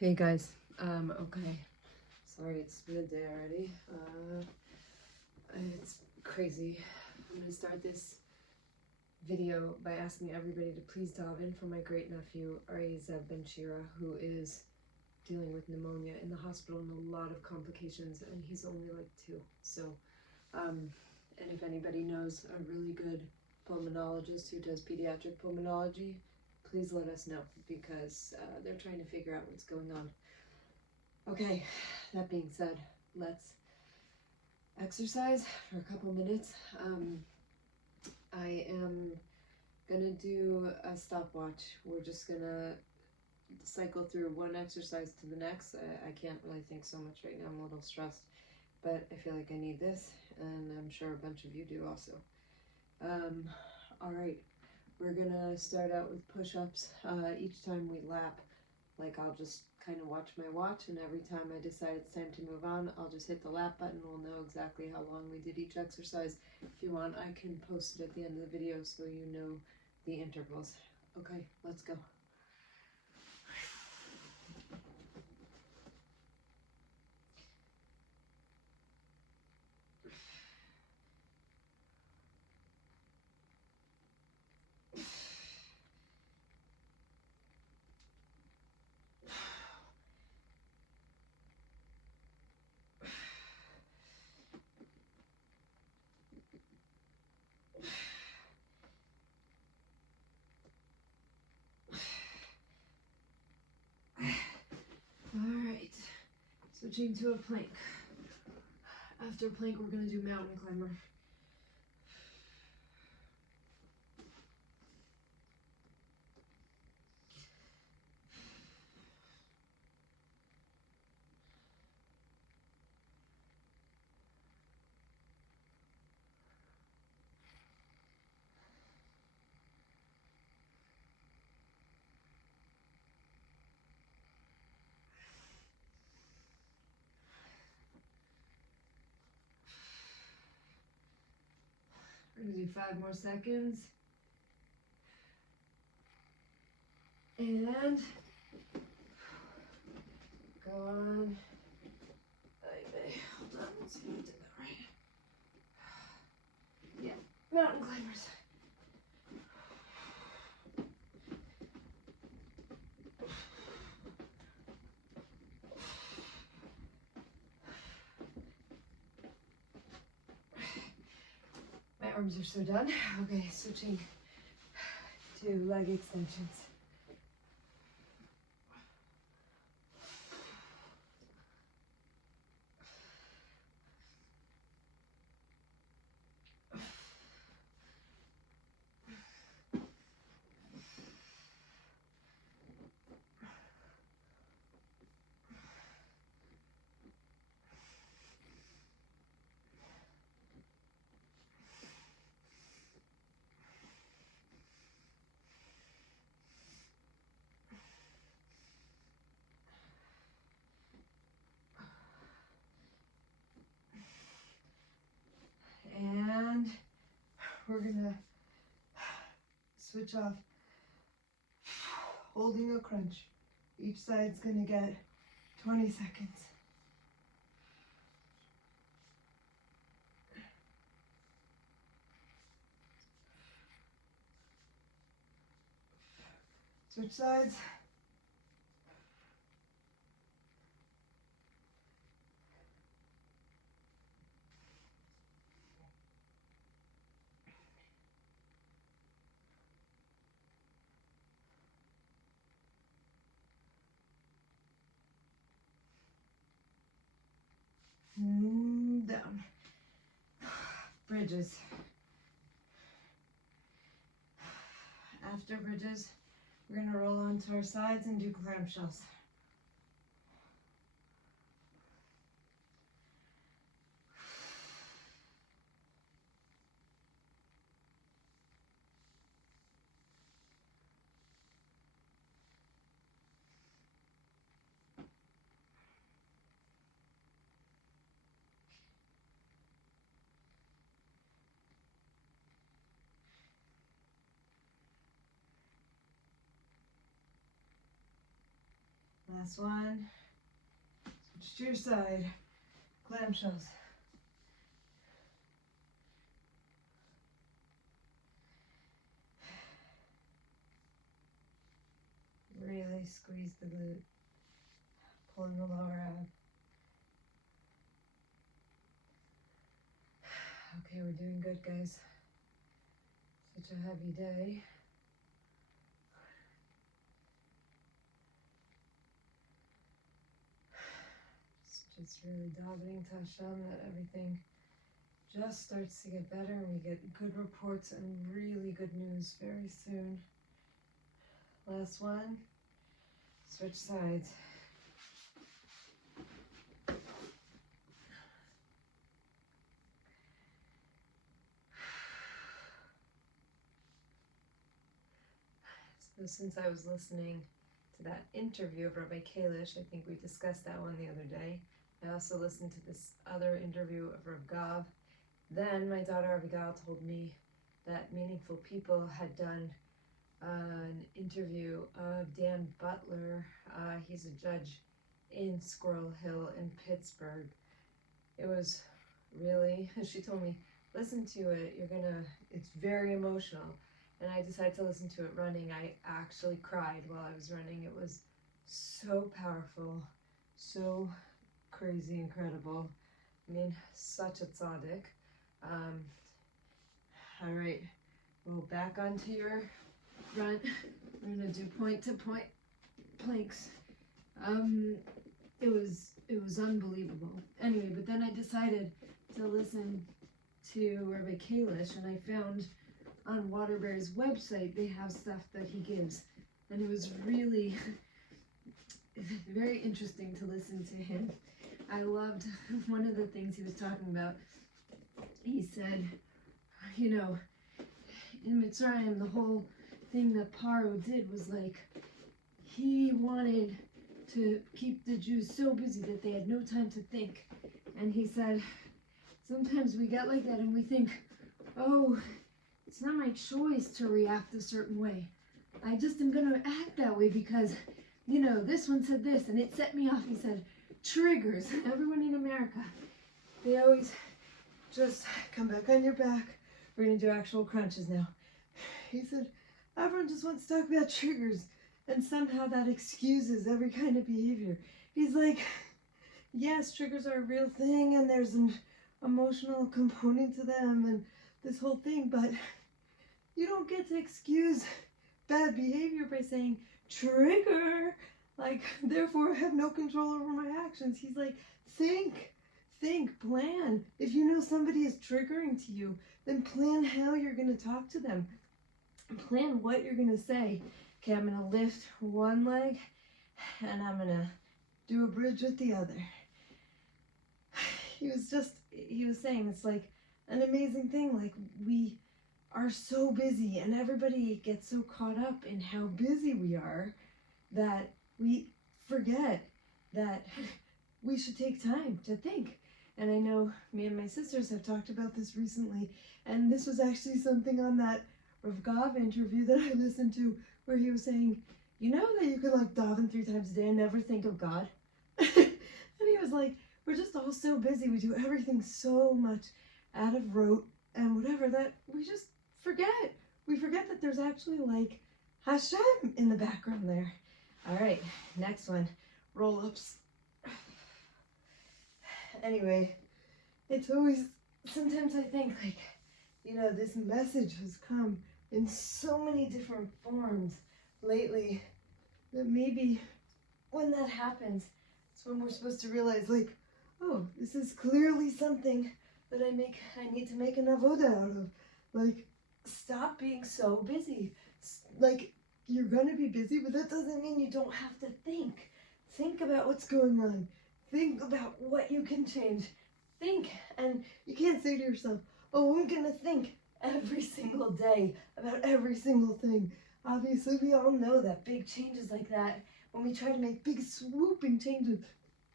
Hey guys, okay, sorry it's midday already. It's crazy. I'm gonna start this video by asking everybody to please dive in for my great nephew Ariza Benshira, who is dealing with pneumonia in the hospital and a lot of complications, and he's only like 2. So, and if anybody knows a really good pulmonologist who does pediatric pulmonology, please let us know, because they're trying to figure out what's going on. Okay, that being said, let's exercise for a couple minutes. I am gonna do a stopwatch. We're just gonna cycle through one exercise to the next. I can't really think so much right now. I'm a little stressed, but I feel like I need this, and I'm sure a bunch of you do also. All right, we're gonna start out with push-ups. Each time we lap, like, I'll just kind of watch my watch, and every time I decide it's time to move on, I'll just hit the lap button. We'll know exactly how long we did each exercise. If you want, I can post it at the end of the video so you know the intervals. Okay, let's go. All right, switching to a plank. After plank, we're gonna do mountain climber. We're gonna do 5 more seconds. And go on. Hold on, let's see if I did that right. Yeah, mountain climbers. My arms are so done. Okay, switching to leg extensions. And we're gonna switch off holding a crunch. Each side's gonna get 20 seconds. Switch sides. Down. Bridges. After bridges, we're gonna roll onto our sides and do clamshells. Last one. Switch to your side. Clamshells. Really squeeze the glute. Pulling the lower ab. Okay, we're doing good, guys. Such a heavy day. Just really davening to Hashem that everything just starts to get better and we get good reports and really good news very soon. Last one. Switch sides. So since I was listening to that interview of Rabbi Kalish, I think we discussed that one the other day. I also listened to this other interview of Rav Gav. Then my daughter Abigail told me that Meaningful People had done an interview of Dan Butler. He's a judge in Squirrel Hill in Pittsburgh. It was really, she told me, listen to it, it's very emotional. And I decided to listen to it running. I actually cried while I was running. It was so powerful, so crazy, incredible. I mean, such a tzaddik. All right, roll back onto your front. We're gonna do point-to-point planks. It was unbelievable. Anyway, but then I decided to listen to Rabbi Kalish, and I found on Waterbury's website they have stuff that he gives, and it was really very interesting to listen to him. I loved one of the things he was talking about. He said, you know, in Mitzrayim, the whole thing that Paro did was like, he wanted to keep the Jews so busy that they had no time to think. And he said, sometimes we get like that and we think, oh, it's not my choice to react a certain way. I just am going to act that way because, you know, this one said this and it set me off. He said, triggers. Everyone in America, they always just come back on your back. We're going to do actual crunches now. He said, everyone just wants to talk about triggers and somehow that excuses every kind of behavior. He's like, yes, triggers are a real thing and there's an emotional component to them and this whole thing, but you don't get to excuse bad behavior by saying, trigger, like, therefore I have no control over my actions. He's like, think, plan. If you know somebody is triggering to you, then plan how you're going to talk to them. Plan what you're going to say. Okay, I'm going to lift one leg, and I'm going to do a bridge with the other. He was saying it's like an amazing thing. Like, we are so busy, and everybody gets so caught up in how busy we are that we forget that we should take time to think. And I know me and my sisters have talked about this recently, and this was actually something on that Rav Gav interview that I listened to, where he was saying, you know that you could like daven 3 times a day and never think of God? And he was like, we're just all so busy, we do everything so much out of rote and whatever, that we just forget. We forget that there's actually like Hashem in the background there. All right, next one, roll-ups. Anyway, it's always, sometimes I think like, you know, this message has come in so many different forms lately that maybe when that happens, it's when we're supposed to realize like, oh, this is clearly something that I need to make an avoda out of. Like, stop being so busy. Like, you're going to be busy, but that doesn't mean you don't have to think. Think about what's going on. Think about what you can change. Think, and you can't say to yourself, oh, I'm going to think every single day about every single thing. Obviously, we all know that big changes like that, when we try to make big swooping changes,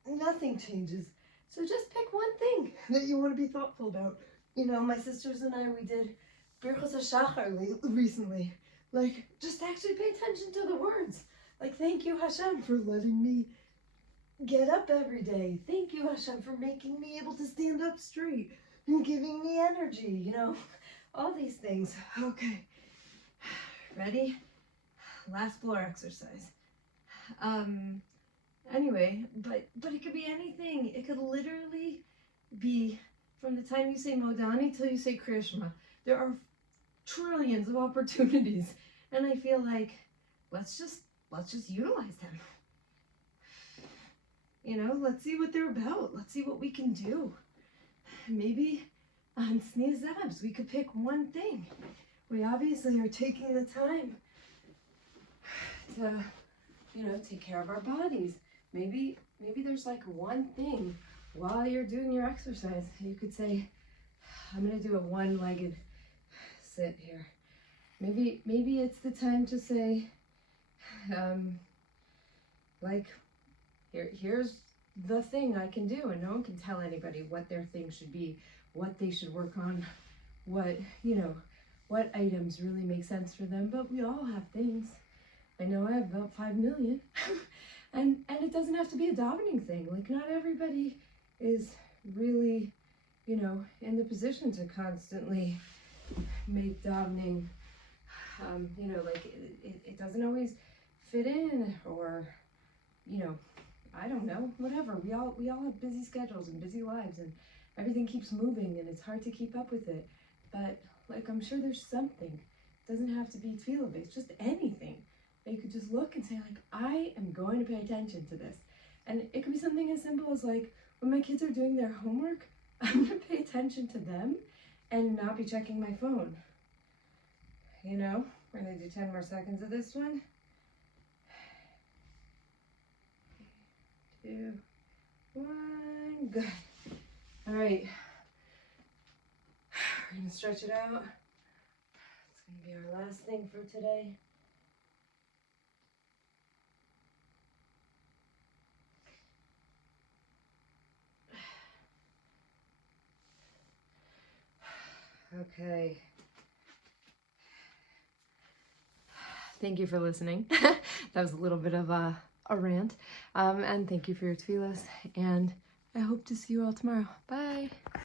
nothing changes. So just pick one thing that you want to be thoughtful about. You know, my sisters and I, we did Birchos HaShachar recently. Like, just actually pay attention to the words. Like, thank you, Hashem, for letting me get up every day. Thank you, Hashem, for making me able to stand up straight and giving me energy, you know, all these things. Okay, ready? Last floor exercise. Anyway, but it could be anything. It could literally be from the time you say Modani till you say Krishma. There are trillions of opportunities, and I feel like let's just utilize them. You know, let's see what they're about. Let's see what we can do. Maybe on Tznius abs we could pick one thing. We obviously are taking the time to, you know, take care of our bodies. Maybe there's like one thing while you're doing your exercise. You could say, I'm gonna do a one-legged sit here. Maybe it's the time to say, like, here's the thing I can do, and no one can tell anybody what their thing should be, what they should work on, what, you know, what items really make sense for them. But we all have things. I know I have about 5 million. And it doesn't have to be a davening thing. Like, not everybody is really, you know, in the position to constantly make davening, you know, like it doesn't always fit in, or, you know, I don't know, whatever. We all have busy schedules and busy lives, and everything keeps moving, and it's hard to keep up with it. But, like, I'm sure there's something. It doesn't have to be tefillah-based, just anything. You could just look and say, like, I am going to pay attention to this. And it could be something as simple as, like, when my kids are doing their homework, I'm going to pay attention to them and not be checking my phone. You know, we're going to do 10 more seconds of this one. 2, 1, good. All right. We're going to stretch it out. It's going to be our last thing for today. Okay. Thank you for listening. That was a little bit of a rant. And thank you for your tefillas. And I hope to see you all tomorrow. Bye.